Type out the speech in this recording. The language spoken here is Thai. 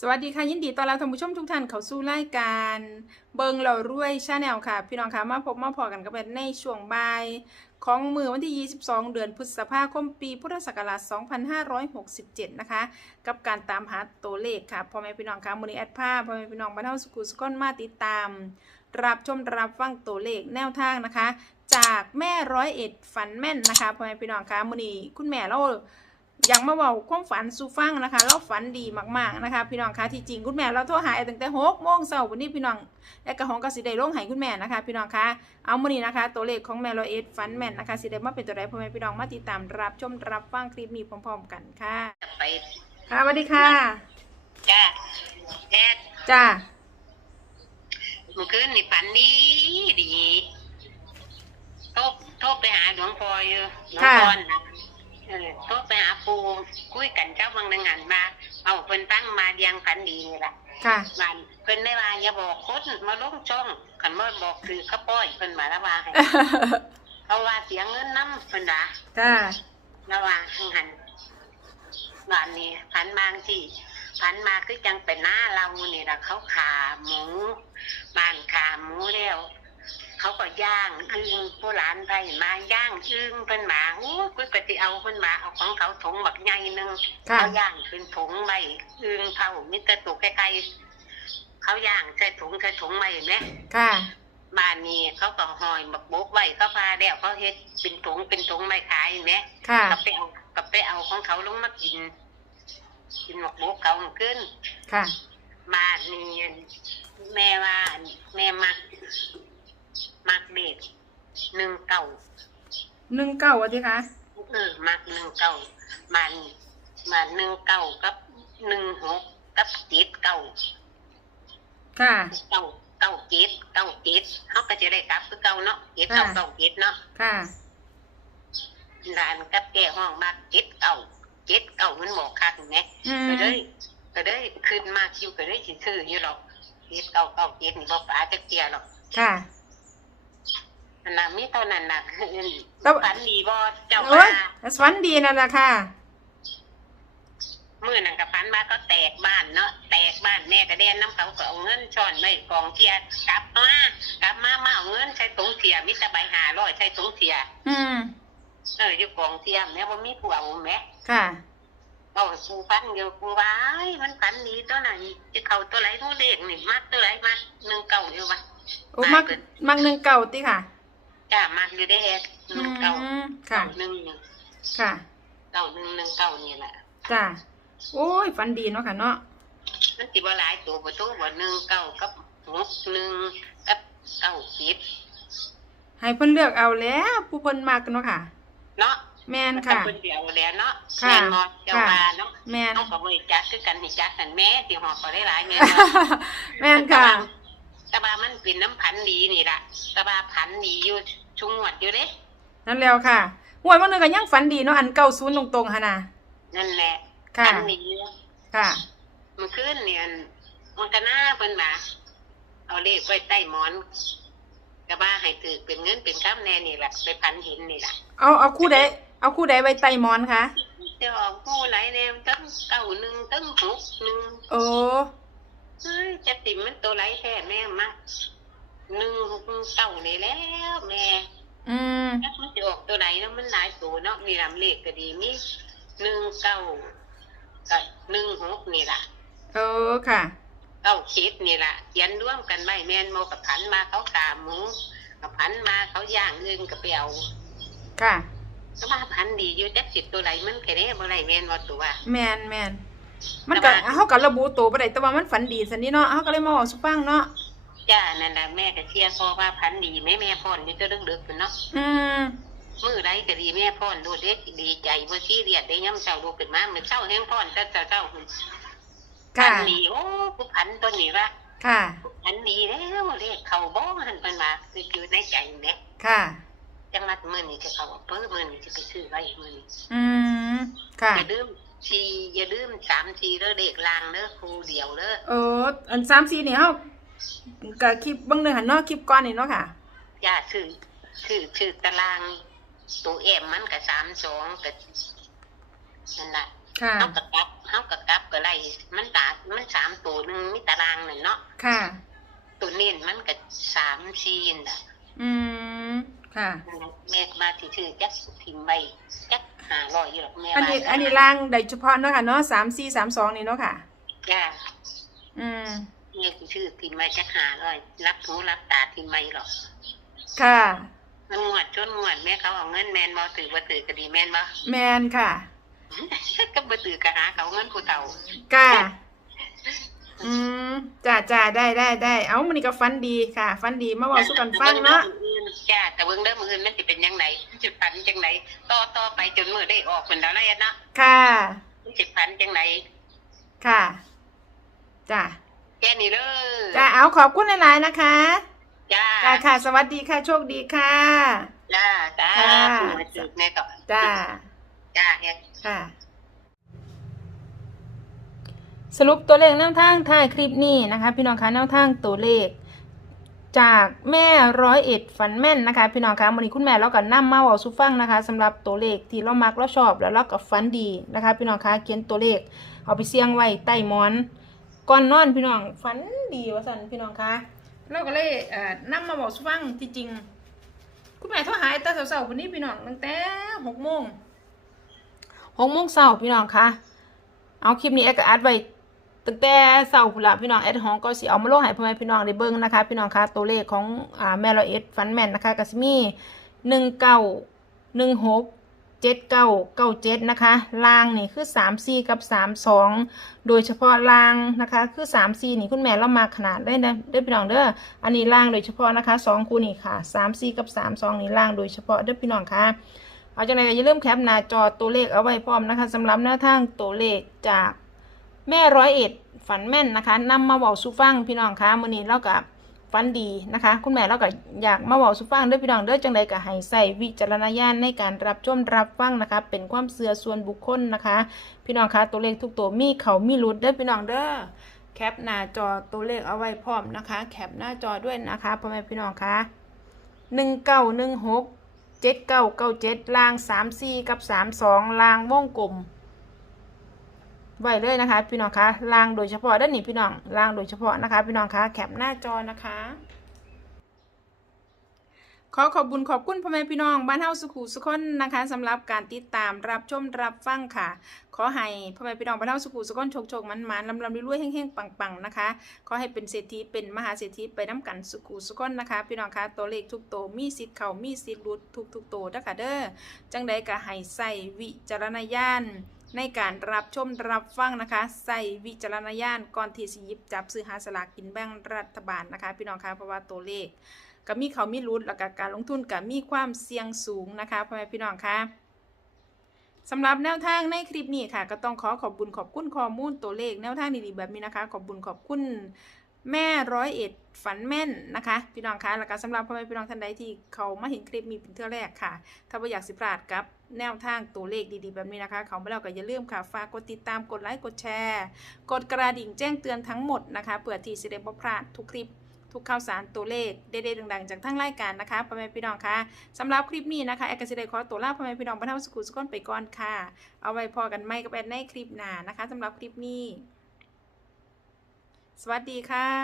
สวัสดีค่ะ ยินดีต้อนรับท่านผู้ชมทุกท่านเข้าสู่รายการ เบิงเรารวยชาแนลค่ะ พี่น้องคะมาพบมาพอกันกับในช่วงบ่าย ของมือวันที่ 22 เดือนพฤษภาคมปีพุทธศักราช 2567 นะคะ กับการตามหาตัวเลขค่ะพ่อแม่พี่น้องคะมือนี้แอดภาพพ่อแม่พี่น้องบ้านเฮาสกุลสกลมาติดตาม รับชมรับฟังตัวเลขแนวทางนะคะ จากแม่ร้อยเอ็ดฝันแม่นนะคะพ่อแม่พี่น้องคะมือนี้คุณแม่เรา ยังมาเว้าความฝันสู่ฟังนะคะเราฝันดีมากๆนะคะ พี่น้องคะที่จริงคุณแม่เราโทรหาแอดตั้งแต่หกโมงเช้าวันนี้พี่น้องแอดกระหองกสิได้ลงให้คุณแม่นะคะ พี่น้องคะเอามื้อนี้นะคะ ตัวเลขของแม่ร้อยเอ็ดฝันแม่นนะคะสิได้มาเป็นตัวใดพ่อแม่พี่น้องมาติดตามรับชมรับฟังคลิปนี้พร้อม ๆ กันค่ะไปค่ะสวัสดีค่ะจ้าแอดจ้าเมื่อคืนนี่ฝันดีดีโทรโทรไปหาหลวงพ่ออยู่หลวงพ่อนะ เออโทรไปหาปูคุยกันเจ้าบางนังงานมา เอาเพิ่นตั้งมาเดียงฝันดีนี่แหละค่ะ มันเพิ่นได้ว่าอย่าบอกคนมาลงช่องคันมาบอกคือเขาป้อยเพิ่นมาแล้วว่าให้เพราะว่าเสียเงินน้ำเพิ่นว่าจ้าระหว่างหันบ้านนี้พันบางที่พันมาคือจังเป็นหน้าเราเนี่ยละเขาขาหมูบ้านขาหมูแล้ว เขาก็ย่างอึ้งผู้หลานไปมาย่างอึ้งเพิ่นหมาโอ้กูก็สิเอาเพิ่นหมาเอาของเขาถุงบักใหญ่หนึงค่ะเขาย่างเป็นถุงใบอึ้งเผามิตรตุกใกล้ๆเขาย่างใส่ถุงใส่ถุงใบเห็นไหมค่ะบ้านนี้เขาก็หอยบักบุกไว้เขาพาแล้วเขาเฮ็ดเป็นถุงเป็นถุงไม่ขายเห็นไหมค่ะกับไปเอากับไปเอาของเขาลงมากินกินหมกบุกเขามันขึ้นค่ะมานี่แม่ว่าแม่มัก มักเด็ก หนึ่งเก่าหนึ่งเก้าวันที่คะเออมักหนึ่งเก่ามันมาหนึ่งเก่ากับหนึ่งหกกับเจ็ดเก่าค่ะเก่าเก่าเจ็ดเก่าเจ็ดเขาก็จะได้กลับคือเก่าเนาะเจ็ดเก่าเก่าเจ็ดเนาะค่ะหลานกับแก่ห้องมักเจ็ดเก่าเจ็ดเก่ามันบอกคักไหมอืมก็ได้ก็ได้ขึ้นมากอยู่ก็ได้สิซื้ออยู่หรอกเฮ็ดเก่าเก่าเฮ็ดนี่บ่ป๋าจักเตียหรอกค่ะอั นนั้นมีเท่านั้นน่ะแล้วฝันดีบ่เจ้าโอ้ว่ายฝันดีนั่นแหละค่ะ มื้อนั้นก็ฝันว่าเขาแตกบ้านเนาะแตกบ้านแม่ก็แดนน้ำเขาก็เอาเงินช้อนไว้กองเทียกลับมากลับมามาเอาเงินใช้ถุงเสียมีแต่ใบ500ใช้ถุงเสียอืมเอออยู่กองเทียแม่บ่มีผู้เอาแม่ ค่ะ เอากูฟันอยู่กูว่าไอ้มันฝันดีตัวไหนจะเข้าตัวไหนตัวเลขนี่มักตัวไหนมักหนึ่งเก่าอยู่วะโอ้มักมักหนึ่งเก้าติค่ะ จ้ามักอยู่ได้แฮะหอืนึ่งเก่ามค่ะ เก่าหนึ่งค่ะ เก่าหนึ่งหนึ่งเก่านี่แหละจ้า โอ้ยฝันดีเนาะค่ะเนาะ มันสิบ่หลายตัวบ่ตัวบ่หนึ่งเก่ากับหกหนึ่งกับเก่าสิบให้เพิ่นเลือกเอาแล้วผู้เพิ่นมักเนาะค่ะ เนาะแม่นค่ะคนเดียวแล้วเนาะค่ะ แม่นบ่เจ้าว่าเนาะแม่นน้องก็บ่ได้จักคือกันนี่จักกันแม่สิหอบก็ได้หลายแม่แม่นค่ะ แต่ว่า มันเป็นน้ำพันธุ์ดีนี่ล่ะแต่ว่าพันธุ์ดีอยู่ชุงหวดอยู่เด้นั่นแล้วค่ะหวยมันนึงก็ยังฝันดีเนาะอันเก้าศูนย์ตรงๆหั่นน่ะนั่นแหละค่ะพันธุ์ดีอยู่ค่ะมันขึ้นเนี่ยมันก็น่าเพิ่นมาเอาเลขไว้ใต้หมอนก็ว่าให้ถือเป็นเงินเป็นข้ามแน่นี่แหละไปพันหินนี่แหละเอาเอาคู่ใดเอาคู่ใดไว้ใต้หมอนคะจะออกผู้ไหลแนวตั้งเก้าหนึ่งตั้งหกหนึ่งโอ้เฮ้ย จะติมมันตัวไหลแท้แม่มาหนึ่งหกเก้านี่แล้วแม่อืมถ้ามันจะออกตัวไหนแล้วมันหลายตัวเนาะมีลำเลขก็ดีมีหนึ่งเก้ากับหนึ่งหกนี่แหละเออค่ะเก้าคิดนี่แหละเขียนร่วมกันไม่แมนโมกับผันมาเขาขาหมูกับผันมาเขาย่างอึงกับเปียวค่ะก็ว่าพันดีอยู่จักสิบตัวไหนมันแค่นี้บ่ไรแมนว่าตัวแม่นแม่น มันก็เฮาก็ระบุตัวบ่ได้แต่ว่ามันฝันดีซั่นนี่เนาะเฮาก็เลยมาเว้าสู่ฟังเนาะจ้านั่นแหละแม่ก็เชียร์พอว่าพันดีแม่แม่พ่อนอยู่จะเรื่องเดือดเนาะอืมมือไรก็ดีแม่พ่อนดูเด็กดีใจว่าซีเรียสได้ย่ำเช้าลูกขึ้นมาเหมือนเช้าแห้งพ่อนเจ้าเจ้าเจ้าพัค่ะนดีโอ้กูพันตัวนี้ว่าค่ะพันดีแล้วเลขเขาบ้องหันเป็นมาคืออยู่ในใจเนี่ยค่ะจังหวัดมือนี่จะเขาเพิ่มมือนี่จะไปซื้อไว้มือนี่อืมค่ะอย่าลืม ชีอย่าลืมสามชีแล้วเด็กลางเด้อครูเดียวเด้อเอออัน3 4นี่เฮาก็คลิปเบิ่งหนึงหั่นเนาะคลิปก่อนนี่เนาะค่ะ อย่าชื่อชื่อชื่อตารางตัวเอ็มมันกับสามสองกับนั่นแหละค่ะเฮากับกลับเฮากับกลับก็ไล่มันตามันสามตัวหนึงมีตารางหนึ่งเนาะค่ะ ตัวเน้นมันก็สามสี่น่ะอืม ค่ะ แม่มาที่ชื่อจักพิมพ์ไว้จักหาร้อยอยู่หรอกแม่อันนี้ว่าอันนี้ล่างโดยเฉพาะเนาะค่ะเนาะสามสี่สามสองนี่เนาะค่ะ จ้าอืม แม่ที่ชื่อพิมพ์ไว้จักหาร้อยรับหูรับตาพิมพ์ไว้หรอกค่ะ มันงวดจนงวดแม่เขาเอาเงินแมนบ่ถือบ่ถือก็ดีแม่นบ่ แมนค่ะ ก็บ่ถือก็หาเขาเงินผู้เฒ่าก้าอืมจ้าจ้าได้ได้ได้ เอามันนี่ก็ฟันดีค่ะ ฟันดีมาบอกสุกันฟังเนาะ จ้าแต่เบิ่งเด้อมื้ออื่นมันสิเป็นจังไดมันสิฝันจังไดต่อต่อไปจนมื้อได้ออกเพิ่นแล้วนะเนาะค่ะมันสิฝันจังไดค่ะจ้าแค่นี้เด้อจ้าเอาขอบคุณหลายๆนะคะจ้าค่ะค่ะ สวัสดีค่ะโชคดีค่ะจ้าจ้าค่ะมาจุดแม่ก็จ้าจ้าเฮ็ดค่ะ สรุปตัวเลขแนวทางท้ายคลิปนี้นะคะ พี่น้องคะแนวทางตัวเลข จากแม่ร้อยเอ็ดฝันแม่นนะคะ พี่น้องคะวันนี้คุณแม่เราก็นํมาเว่าสุฟังนะคะสำหรับตัวเลขที่เรามักเราชอบแล้วเราก็ฝันดีนะคะ พี่น้องคะเขียนตัวเลขเอาไปเสี่ยงไว้ใต้หมอนก่อนนอนพี่น้องฝันดีว่าสันพี่น้องคะเราก็เลยเอ่อนํมาบอกสุฟังจริงๆคุณแม่โทรหาแต่เสาๆวันนี้พี่น้องตั้งแต่หกโมงหกโมงเช้าพี่น้องคะเอาคลิปนี้แอดก็อัดไว้ ตั้งแต่เช้าพุ่นละพี่น้องแอดห้องก็สิเอามาลงให้พ่อแม่พี่น้องได้เบิ่งนะคะพี่น้องคะตัวเลขของอ่าแม่ลเอ็ดฟันแมนนะคะก็สิมีหนึ่งเก้าหนึ่งหกเจ็ดเก้าเก้าเจ็ดนะคะล่างนี่คือสามสี่กับสามสองโดยเฉพาะล่างนะคะคือสามสี่นี่คุณแม่เรามาขนาดได้นะได้อพี่น้องเด้ออันนี้ล่างโดยเฉพาะนะคะสองคู่นี่ค่ะสามสี่กับสามสองนี่ล่างโดยเฉพาะเด้อพี่น้องค่ะเอาจากไหนอย่าลืมแคปหน้าจอตัวเลขเอาไว้พร้อมนะคะสำหรับแนวทางตัวเลขจาก แม่ร้อยเอ็ดฝันแม่นนะคะนำมาเบอกสุฟังพี่น้องคะมื้อนี้เรากับฝันดีนะคะ คุณแม่เราก็อยากมาเบอกสุฟังเด้อพี่น้องเด้อจังใดก็ให้ใส่วิจารณญาณในการรับชมรับฟังนะคะ เป็นความเชื่อส่วนบุคคลนะคะ พี่น้องคะตัวเลขทุกตัวมีเขามีหลุดเด้อพี่น้องเด้อแคปหน้าจอตัวเลขเอาไว้พร้อมนะคะ แคปหน้าจอด้วยนะคะพ่อแม่พี่น้องคะหนึ่งเก้าหนึ่งหกเจ็ดเก้าเก้าเจ็ดลางสามสี่กับสามสองลางวงกลม ไว้เลยนะคะ พี่น้องคะลางโดยเฉพาะด้านนี้พี่น้องลางโดยเฉพาะนะคะ พี่น้องคะแคปหน้าจอนะคะขอขอบบุญขอบคุณพ่อแม่พี่น้องบ้านเฮาสุขุสุขคนนะคะสำหรับการติดตามรับชมรับฟังค่ะ ขอให้พ่อแม่พี่น้องบ้านเฮาสุขุสุขคนโชคโชคมันมันลำลำรวยๆเฮงๆปังๆนะคะ ขอให้เป็นเศรษฐีเป็นมหาเศรษฐีไปน้ำกันสุขุสุขคนนะคะ พี่น้องคะตัวเลขทุกตัวมีสิทธิ์เขามีสิทธิ์หลุดทุกทุกๆตัวนะคะเด้อจังใดก็ให้ใส่วิจารณญาณ ในการรับชมรับฟังนะคะ ใส่วิจารณญาณก่อนที่สิยิบจับซื้อหาสลากกินแบ่งรัฐบาลนะคะ พี่น้องคะเพราะว่าตัวเลขก็มีเขามีรุดแล้วก็การลงทุนก็มีความเสี่ยงสูงนะคะพ่อแม่พี่น้องคะสำหรับแนวทางในคลิปนี้ค่ะ ก็ต้องขอขอบบุญขอบคุณข้อมูลตัวเลข แนวทางดีๆแบบนี้นะคะ ขอบบุญขอบคุณแม่ร้อยเอ็ดฝันแม่นนะคะ พี่น้องคะแล้วก็สำหรับพ่อแม่พี่น้องท่านใดที่เขามาเห็นคลิปนี้เป็นเทื่อแรกค่ะ ถ้าไม่อยากสิพลาดกับ แนวทางตัวเลขดีๆ แบบนี้นะคะขามาแล้วก็อย่าลืมค่ะ ฝากกดติดตามกดไลค์กดแชร์ กดกระดิ่งแจ้งเตือนทั้งหมดนะคะเพื่อที่จะได้บ่พลาดทุกคลิปทุกข่าวสารตัวเลขเด็ดๆดังๆ จากทั้งรายการนะคะพ่อแม่พี่น้องคะสำหรับคลิปนี้นะคะแอดกสิเดขอตัวลาพ่อแม่พี่น้องบรรเทาสุขุสุขนไปก่อนค่ะ เอาไว้พอกันไม่กับแอดในคลิปหน้านะคะสำหรับคลิปนี้ สวัสดีค่ะ